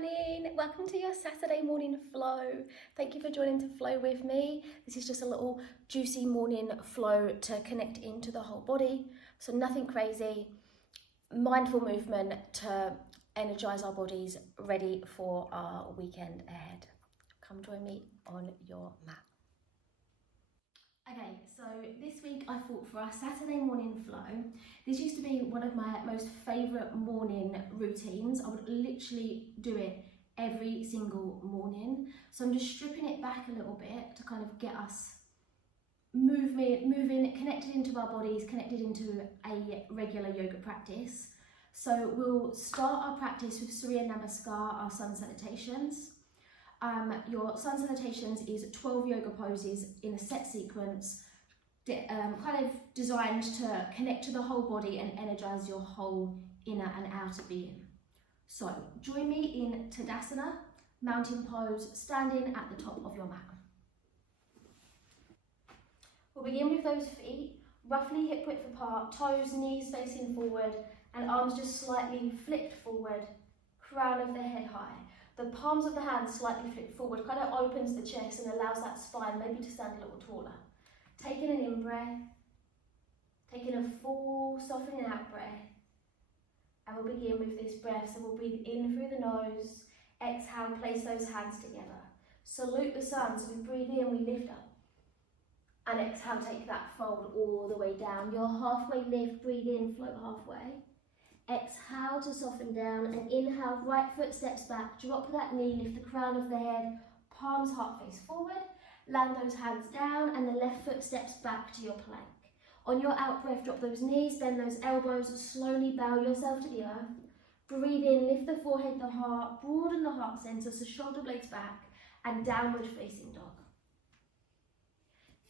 morning. Welcome to your Saturday morning flow. Thank you for joining to flow with me. This is just a little juicy morning flow to connect into the whole body. So nothing crazy, mindful movement to energize our bodies, ready for our weekend ahead. Come join me on your mat. Okay, so this week I thought for our Saturday morning flow, this used to be one of my most favourite morning routines. I would literally do it every single morning. So I'm just stripping it back a little bit to kind of get us moving, connected into our bodies, connected into a regular yoga practice. So we'll start our practice with Surya Namaskar, our sun salutations. Your sun salutations is 12 yoga poses in a set sequence, kind of designed to connect to the whole body and energize your whole inner and outer being. So join me in Tadasana, mountain pose, standing at the top of your mat. We'll begin with those feet, roughly hip width apart, toes, knees facing forward, and arms just slightly flipped forward, crown of the head high. The palms of the hands slightly flipped forward, kind of opens the chest and allows that spine maybe to stand a little taller. Taking an in-breath, taking a full softening out breath, and we'll begin with this breath. So we'll breathe in through the nose, exhale, place those hands together. Salute the sun, so we breathe in, we lift up. And exhale, take that fold all the way down. Your halfway lift, breathe in, float halfway. Exhale to soften down, and inhale, right foot steps back, drop that knee, lift the crown of the head, palms heart face forward, land those hands down, and the left foot steps back to your plank. On your out breath, drop those knees, bend those elbows, slowly bow yourself to the earth. Breathe in, lift the forehead, the heart, broaden the heart center, so shoulder blades back, and downward facing dog.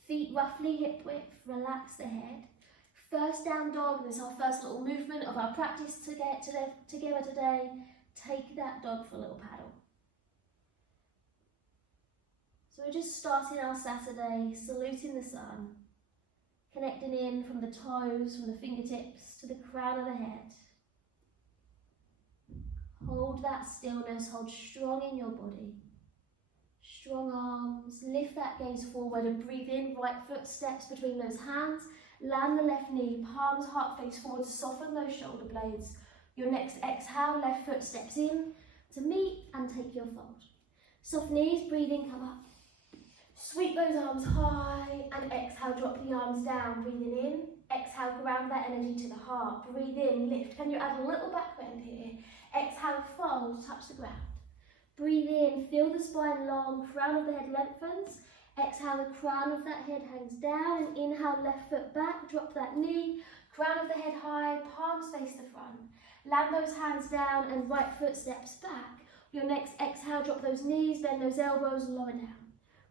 Feet roughly hip width, relax the head. First down dog, this is our first little movement of our practice together today. Take that dog for a little paddle. So we're just starting our Saturday, saluting the sun, connecting in from the toes, from the fingertips to the crown of the head. Hold that stillness, hold strong in your body. Strong arms, lift that gaze forward and breathe in, right foot steps between those hands. Land the left knee, palms heart face forward, soften those shoulder blades. Your next exhale, left foot steps in to meet and take your fold. Soft knees, breathing, come up. Sweep those arms high and exhale, drop the arms down, breathing in. Exhale, ground that energy to the heart. Breathe in, lift. Can you add a little back bend here? Exhale, fold, touch the ground. Breathe in, feel the spine long, crown of the head lengthens. Exhale, the crown of that head hangs down, and inhale, left foot back, drop that knee, crown of the head high, palms face the front. Land those hands down and right foot steps back. Your next exhale, drop those knees, bend those elbows, lower down.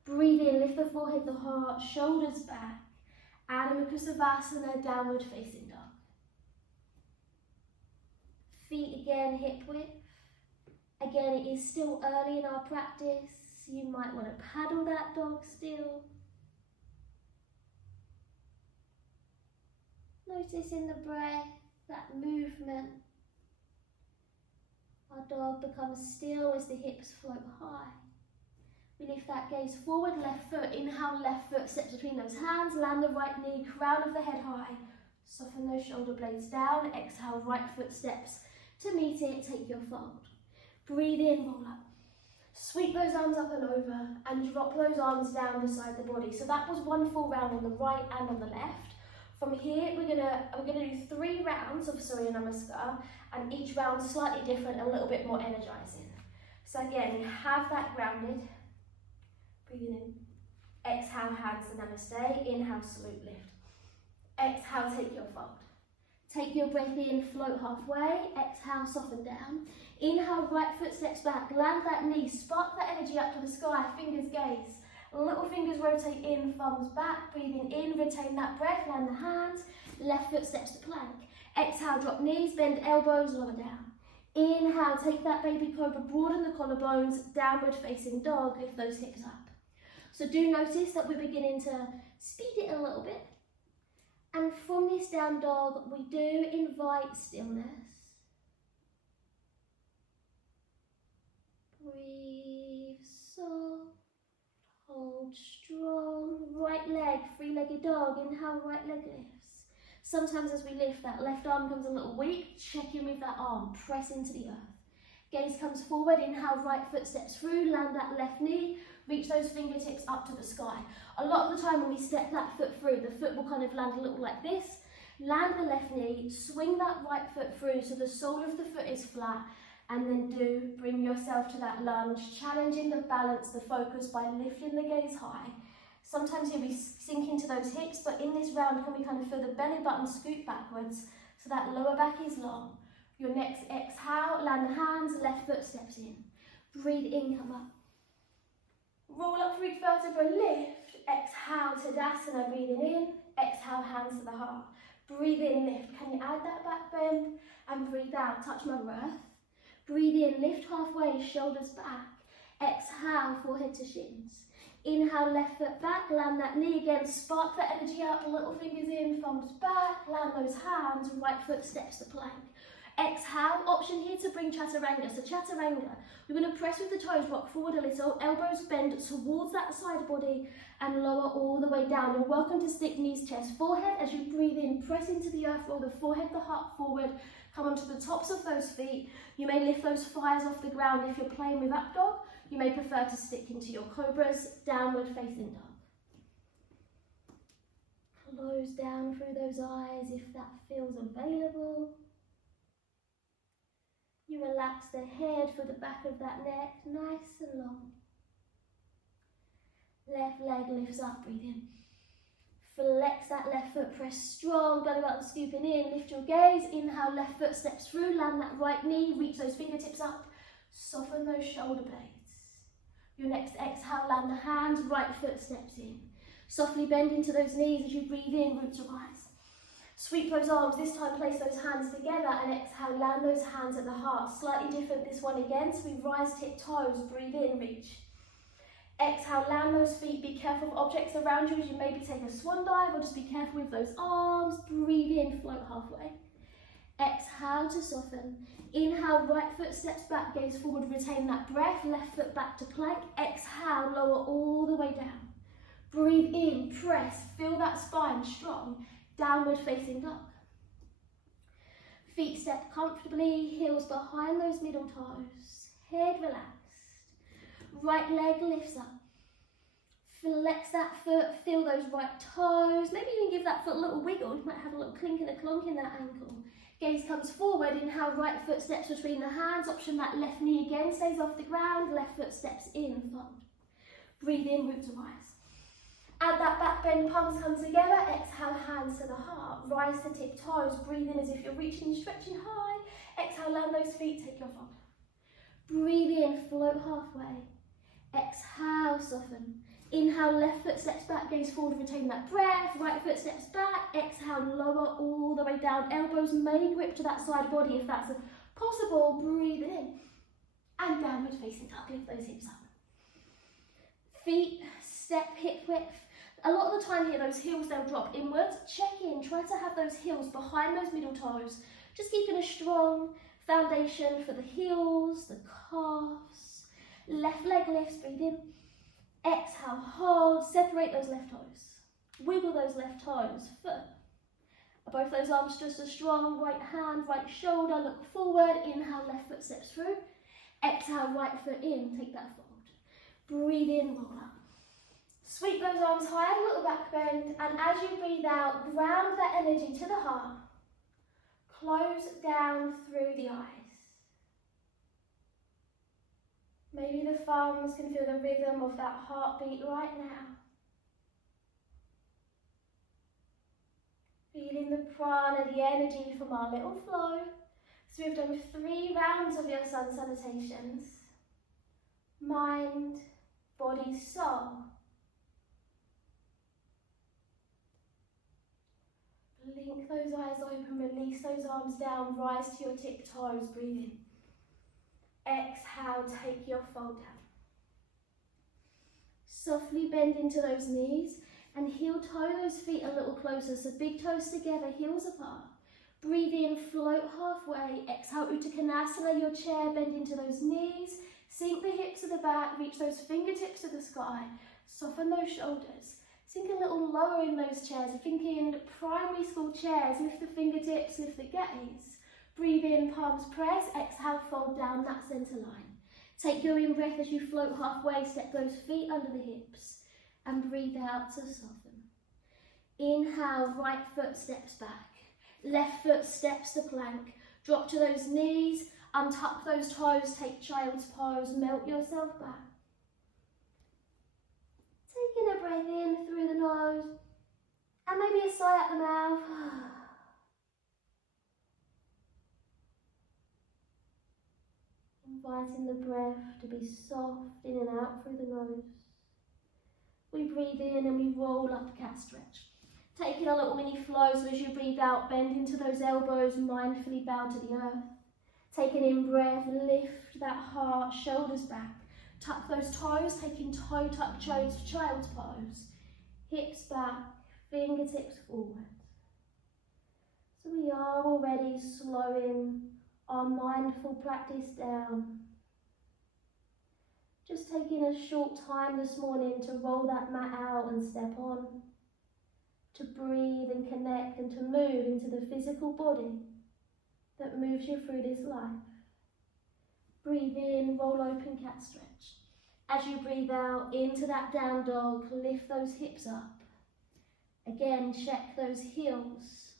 Breathe in, lift the forehead, the heart, shoulders back. Adho Mukha Savasana, downward facing dog. Feet again, hip width. Again, it is still early in our practice. You might want to paddle that dog still. Noticing the breath, that movement. Our dog becomes still as the hips float high. We lift that gaze forward, left foot, inhale, left foot steps between those hands, land the right knee, crown of the head high. Soften those shoulder blades down, exhale, right foot steps to meet it, take your fold. Breathe in, roll up. Sweep those arms up and over and drop those arms down beside the body. So that was one full round on the right and on the left. From here, we're gonna do 3 rounds of Surya Namaskar, and each round slightly different, a little bit more energizing. So again, have that grounded. Breathing in. Exhale, hands to Namaste. Inhale, salute, lift. Exhale, take your fold. Take your breath in, float halfway. Exhale, soften down. Inhale, right foot steps back. Land that knee, spark that energy up to the sky. Fingers gaze. Little fingers rotate in, thumbs back. Breathing in, retain that breath. Land the hands. Left foot steps to plank. Exhale, drop knees, bend elbows, lower down. Inhale, take that baby cobra, broaden the collarbones. Downward facing dog, lift those hips up. So do notice that we're beginning to speed it a little bit. And from this down dog, we do invite stillness. leg, three-legged dog. Inhale, right leg lifts. Sometimes as we lift, that left arm comes a little weak. Check in with that arm, press into the earth. Gaze comes forward, inhale, right foot steps through, land that left knee, reach those fingertips up to the sky. A lot of the time when we step that foot through, the foot will kind of land a little like this. Land the left knee, swing that right foot through so the sole of the foot is flat, and then bring yourself to that lunge, challenging the balance, the focus by lifting the gaze high. Sometimes you'll be sinking into those hips, but in this round, can we kind of feel the belly button scoot backwards so that lower back is long. Your next exhale, land the hands, left foot steps in. Breathe in, come up. Roll up through each vertebra, lift. Exhale, Tadasana, breathing in. Exhale, hands to the heart. Breathe in, lift. Can you add that back bend? And breathe out, touch Mother Earth. Breathe in, lift halfway, shoulders back. Exhale, forehead to shins. Inhale, left foot back, land that knee again, spark that energy up, little fingers in, thumbs back, land those hands, right foot steps to plank. Exhale, option here to bring Chaturanga. So Chaturanga, we're going to press with the toes, rock forward a little, elbows bend towards that side body and lower all the way down. You're welcome to stick knees, chest, forehead. As you breathe in, press into the earth, roll the forehead, the heart forward, come onto the tops of those feet. You may lift those thighs off the ground if you're playing with up dog. You may prefer to stick into your cobras, downward facing dog. Close down through those eyes if that feels available. You relax the head for the back of that neck, nice and long. Left leg lifts up, breathe in. Flex that left foot, press strong, belly button scooping in, lift your gaze, inhale, left foot steps through, land that right knee, reach those fingertips up, soften those shoulder blades. Your next exhale, land the hands, right foot steps in. Softly bend into those knees as you breathe in, root to rise. Sweep those arms, this time place those hands together and exhale, land those hands at the heart. Slightly different this one again, so we rise, tip toes, breathe in, reach. Exhale, land those feet, be careful of objects around you as you maybe take a swan dive or just be careful with those arms. Breathe in, float halfway. Exhale to soften. Inhale, right foot steps back, gaze forward, retain that breath, left foot back to plank. Exhale, lower all the way down. Breathe in, press, feel that spine strong. Downward facing dog. Feet step comfortably, heels behind those middle toes. Head relaxed. Right leg lifts up. Flex that foot, feel those right toes. Maybe even give that foot a little wiggle. You might have a little clink and a clonk in that ankle. Gaze comes forward, inhale, right foot steps between the hands. Option that left knee again stays off the ground. Left foot steps in, fold. Breathe in, root to rise. Add that back bend, palms come together. Exhale, hands to the heart. Rise to tip toes. Breathe in as if you're reaching, stretching high. Exhale, land those feet, take your fold. Breathe in, float halfway. Exhale, soften. Inhale, left foot steps back, gaze forward, retain that breath. Right foot steps back. Exhale, lower all the way down. Elbows may grip to that side body if that's possible. Breathe in. And downward facing dog, lift those hips up. Feet, step, hip width. A lot of the time here, those heels, they'll drop inwards. Check in, try to have those heels behind those middle toes. Just keeping a strong foundation for the heels, the calves. Left leg lifts, breathe in. Exhale, hold, separate those left toes. Wiggle those left toes, foot. Both those arms just as strong, right hand, right shoulder, look forward. Inhale, left foot steps through. Exhale, right foot in, take that fold. Breathe in, roll up. Sweep those arms high, a little back bend, and as you breathe out, ground that energy to the heart. Close down through the eyes. Maybe the thumbs can feel the rhythm of that heartbeat right now. Feeling the prana, the energy from our little flow. So we've done 3 rounds of your sun salutations. Mind, body, soul. Blink those eyes open, release those arms down, rise to your tip toes, breathe in. Exhale, take your fold down. Softly bend into those knees and heel toe those feet a little closer, so big toes together, heels apart. Breathe in, float halfway. Exhale, Uttanasana, your chair, bend into those knees. Sink the hips to the back, reach those fingertips to the sky. Soften those shoulders. Sink a little lower in those chairs. Thinking primary school chairs. Lift the fingertips, lift the gaze. Breathe in, palms press. Exhale, fold down that centre line. Take your in breath as you float halfway. Step those feet under the hips. And breathe out to soften. Inhale, right foot steps back. Left foot steps to plank. Drop to those knees. Untuck those toes. Take child's pose. Melt yourself back. Taking a breath in through the nose and maybe a sigh out the mouth. Inviting the breath to be soft in and out through the nose. We breathe in and we roll up cat stretch. Taking a little mini flow, so as you breathe out, bend into those elbows, mindfully bow to the earth. Take an in breath, lift that heart, shoulders back. Tuck those toes, taking toe tuck child's pose. Hips back, fingertips forward. So we are already slowing our mindful practice down. Just taking a short time this morning to roll that mat out and step on. To breathe and connect and to move into the physical body that moves you through this life. Breathe in, roll open cat stretch. As you breathe out into that down dog, lift those hips up. Again, check those heels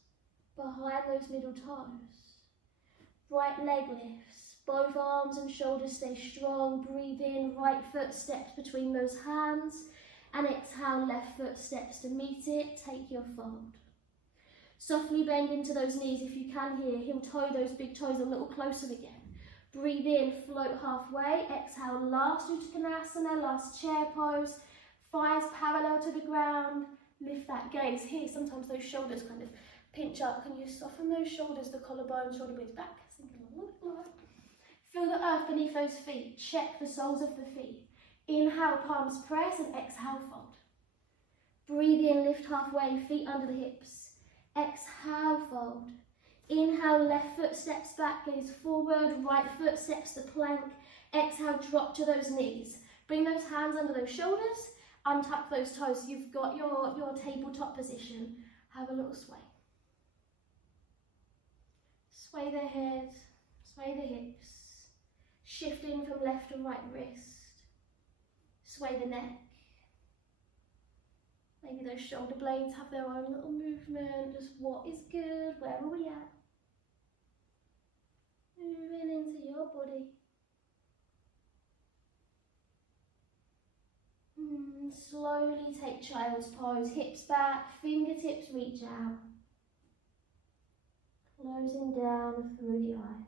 behind those middle toes. Right leg lifts, both arms and shoulders stay strong. Breathe in, right foot steps between those hands. And exhale, left foot steps to meet it. Take your fold. Softly bend into those knees if you can here. Heel toe those big toes a little closer again. Breathe in, float halfway. Exhale, last Uttanasana, last chair pose. Thighs parallel to the ground. Lift that gaze. Here, sometimes those shoulders kind of pinch up. Can you soften those shoulders, the collarbone, shoulder blades back? Sinking a little lower. Feel the earth beneath those feet. Check the soles of the feet. Inhale, palms press, and exhale, fold. Breathe in, lift halfway, feet under the hips. Exhale, fold. Inhale, left foot steps back, gaze forward, right foot steps to plank. Exhale, drop to those knees. Bring those hands under those shoulders, untuck those toes. You've got your tabletop position. Have a little sway. Sway the head, sway the hips. Shifting from left to right wrist. Sway the neck. Maybe those shoulder blades have their own little movement. Just what is good? Where are we at? Moving into your body. Slowly take child's pose. Hips back, fingertips reach out. Closing down through the eyes.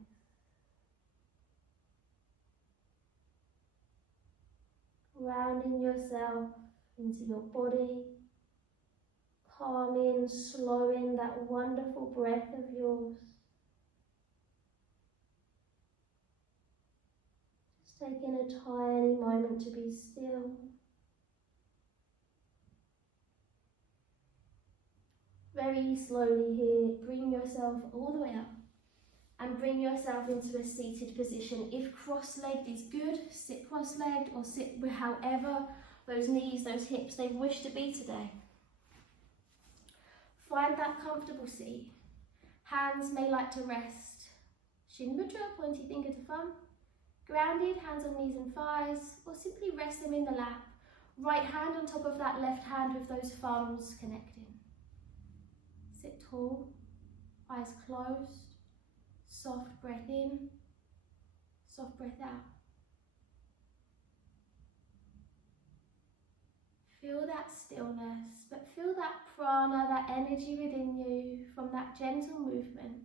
Grounding yourself into your body. Calming, slowing that wonderful breath of yours. Just taking a tiny moment to be still. Very slowly here, bring yourself all the way up and bring yourself into a seated position. If cross-legged is good, sit cross-legged or sit with however those knees, those hips they wish to be today. Find that comfortable seat. Hands may like to rest. Shin mudra, pointy finger to thumb. Grounded, hands on knees and thighs, or simply rest them in the lap. Right hand on top of that left hand with those thumbs connecting. Sit tall, eyes closed, soft breath in, soft breath out. Feel that stillness, but feel that prana, that energy within you from that gentle movement.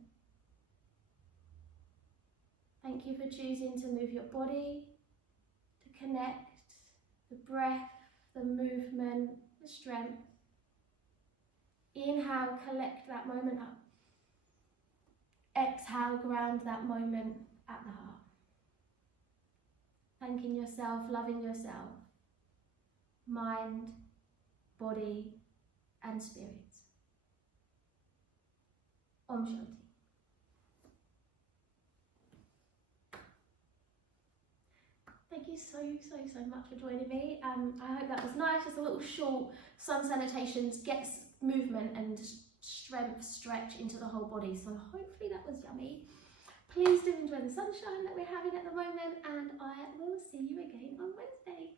Thank you for choosing to move your body, to connect the breath, the movement, the strength. Inhale, collect that moment up. Exhale, ground that moment at the heart. Thanking yourself, loving yourself. Mind, body, and spirit. Om Shanti. Thank you so much for joining me. I hope that was nice, just a little short sun salutations gets movement and strength, stretch into the whole body. So hopefully that was yummy. Please do enjoy the sunshine that we're having at the moment, and I will see you again on Wednesday.